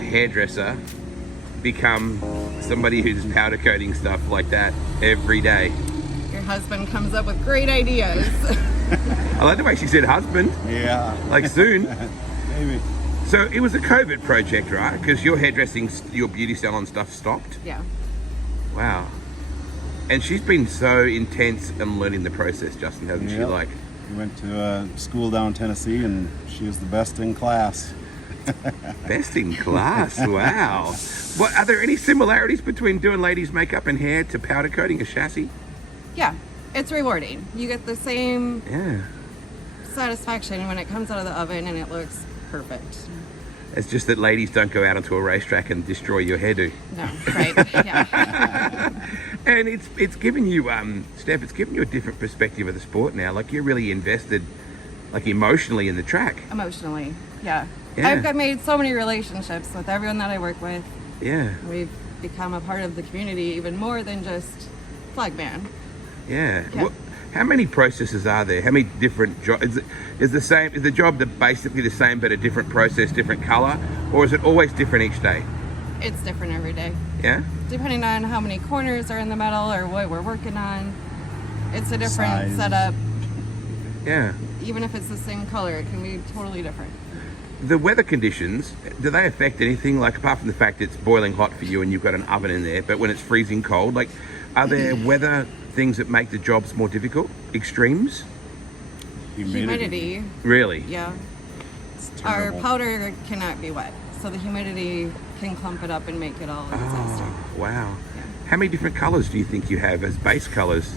a hairdresser become somebody who's powder coating stuff like that every day? Your husband comes up with great ideas. I like the way she said husband. Yeah. Like soon. Maybe. So it was a COVID project, right? Because your hairdressing, your beauty salon stuff stopped? Yeah. Wow. And she's been so intense in learning the process, Justin, hasn't she? Yep. Like, We went to school down in Tennessee, and she was the best in class. best in class. Wow. What, are there any similarities between doing ladies' makeup and hair to powder coating a chassis? Yeah. It's rewarding. You get the same Yeah. satisfaction when it comes out of the oven and it looks perfect. It's just that ladies don't go out onto a racetrack and destroy your hairdo. No, right? Yeah. And it's given you, Steph, it's given you a different perspective of the sport now. Like, you're really invested, like, emotionally in the track. Emotionally, yeah. Yeah. I've made so many relationships with everyone that I work with. Yeah. We've become a part of the community even more than just flagman. Yeah. Yeah. How many processes are there? How many different jobs? Is the job basically the same but a different process, different color? Or is it always different each day? It's different every day. Yeah? Depending on how many corners are in the metal or what we're working on. It's a different Size. setup. Yeah. Even if it's the same color, it can be totally different. The weather conditions, do they affect anything? Like, apart from the fact it's boiling hot for you and you've got an oven in there, but when it's freezing cold, like, are there weather things that make the jobs more difficult? Extremes? Humidity, Really? yeah. It's Our terrible. powder cannot be wet, so the humidity can clump it up and make it all a disaster. Oh, wow. How many different colors do you think you have as base colors?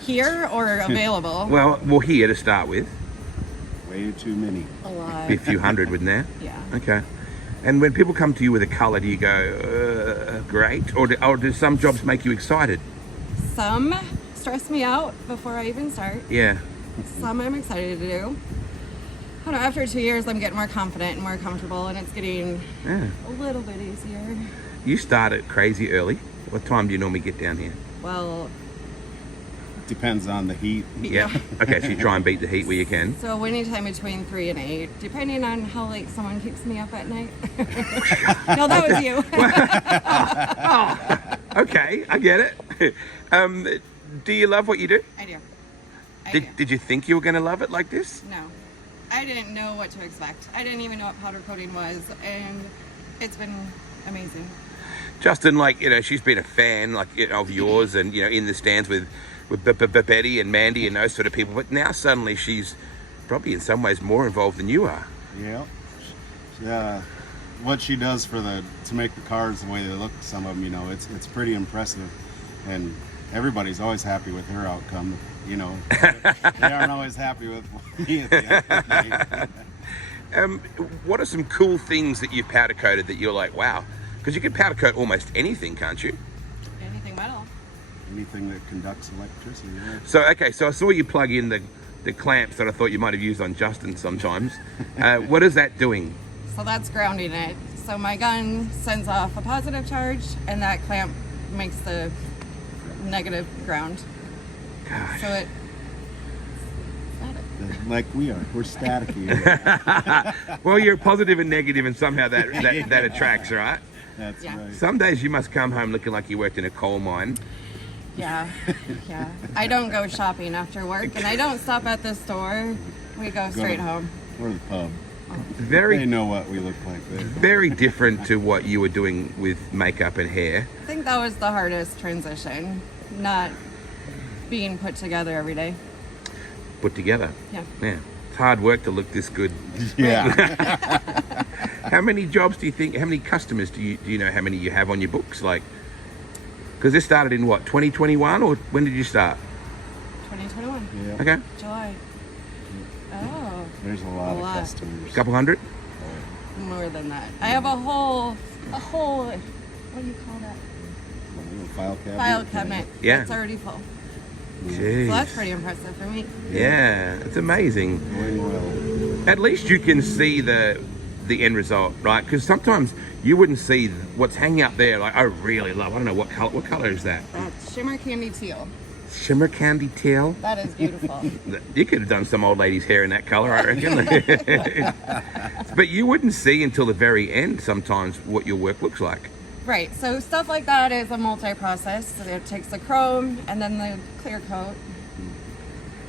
Here or available? Well, here to start with. Way too many. A lot. Be a few hundred, wouldn't there? Yeah. Okay. And when people come to you with a color, do you go, great? Or do some jobs make you excited? Some stress me out before I even start. Yeah. Some I'm excited to do. I don't know, after 2 years, I'm getting more confident and more comfortable, and it's getting Yeah. a little bit easier. You start it crazy early. What time do you normally get down here? Well, Depends on the heat. Yeah. Okay, so you try and beat the heat where you can. so anytime between 3 and 8, depending on how late someone keeps me up at night. No, that was you. Okay, I get it. Do you love what you do? I do. I do. Did you think you were going to love it like this? No. I didn't know what to expect. I didn't even know what powder coating was, and it's been amazing. Justin, like, she's been a fan, like, of yours, and, in the stands with Betty and Mandy and those sort of people. But now suddenly she's probably in some ways more involved than you are. Yeah. Yeah. What she does to make the cars the way they look, some of them, it's pretty impressive, and everybody's always happy with her outcome. They aren't always happy with me at the end of the day. What are some cool things that you've powder coated that you're like, wow? Because you can powder coat almost anything, can't you? Anything metal. Anything that conducts electricity. Yeah. So I saw you plug in the clamps that I thought you might have used on Justin sometimes. What is that doing? So that's grounding it. So my gun sends off a positive charge, and that clamp makes the negative ground. Gosh. So it. Like we are. We're staticky. Well, you're positive and negative, and somehow that attracts, right? That's Yeah. right. Some days you must come home looking like you worked in a coal mine. Yeah, yeah. I don't go shopping after work, and I don't stop at the store. We go straight home. Or the pub. They Very, know what we look like there. very different to what you were doing with makeup and hair. I think that was the hardest transition, not being put together every day. Put together. Yeah. Yeah. It's hard work to look this good. Yeah. How many jobs do you think, how many customers do you know how many you have on your books? Like, because this started in what, 2021, or when did you start? 2021, Yeah. Okay. July. Oh, There's a lot A lot. of customers. Couple hundred? more than that. I have a whole, what do you call that? File cabinet. File cabinet. Yeah. It's already full. Jeez. So that's pretty impressive for me. Yeah, it's amazing. Going well. At least you can see the end result, right? Because sometimes you wouldn't see what's hanging up there. Like, I really love, I don't know what color is that? That's shimmer candy teal. Shimmer candy teal. That is beautiful. You could have done some old lady's hair in that color, I reckon. But you wouldn't see until the very end sometimes what your work looks like. Right, so stuff like that is a multi-process. So it takes the chrome and then the clear coat.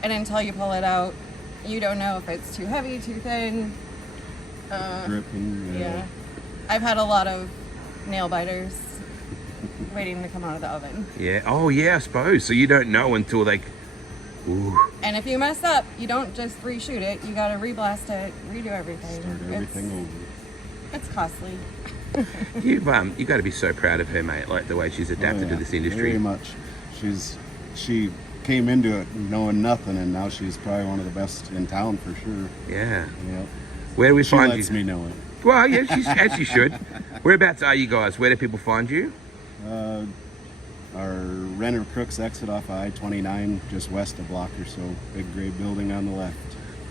And until you pull it out, you don't know if it's too heavy, too thin. Dripping. Yeah. I've had a lot of nail biters waiting to come out of the oven. Yeah. Oh, yeah, I suppose. So you don't know until they... Ooh. And if you mess up, you don't just reshoot it. You gotta reblast it, redo everything. Start everything over. It's costly. You got to be so proud of her, mate, like the way she's adapted to this industry. Very much. She came into it knowing nothing, and now she's probably one of the best in town for sure. Yeah. Yep. Where do we She find lets you? me know it. Well, yeah, as she should. Whereabouts are you guys? Where do people find you? Our Renner Crooks exit off of I-29, just west of block or so. Big gray building on the left.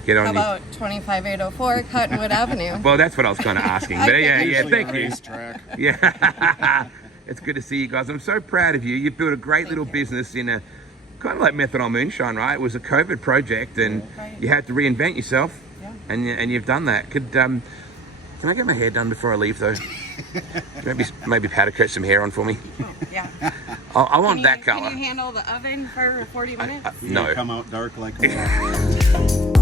Get How on you. about 25804 Cottonwood Avenue? Well, that's what I was kind of asking. But yeah, Usually thank a you. racetrack. Yeah. It's good to see you guys. I'm so proud of you. You've built a great little business in a kind of like Method on Moonshine, right? It was a COVID project and Right. you had to reinvent yourself. Yeah. And you've done that. Can I get my hair done before I leave though? maybe powder coat some hair on for me. Oh, yeah. I want that Can color. you handle the oven for 40 minutes? You No. come out dark like that.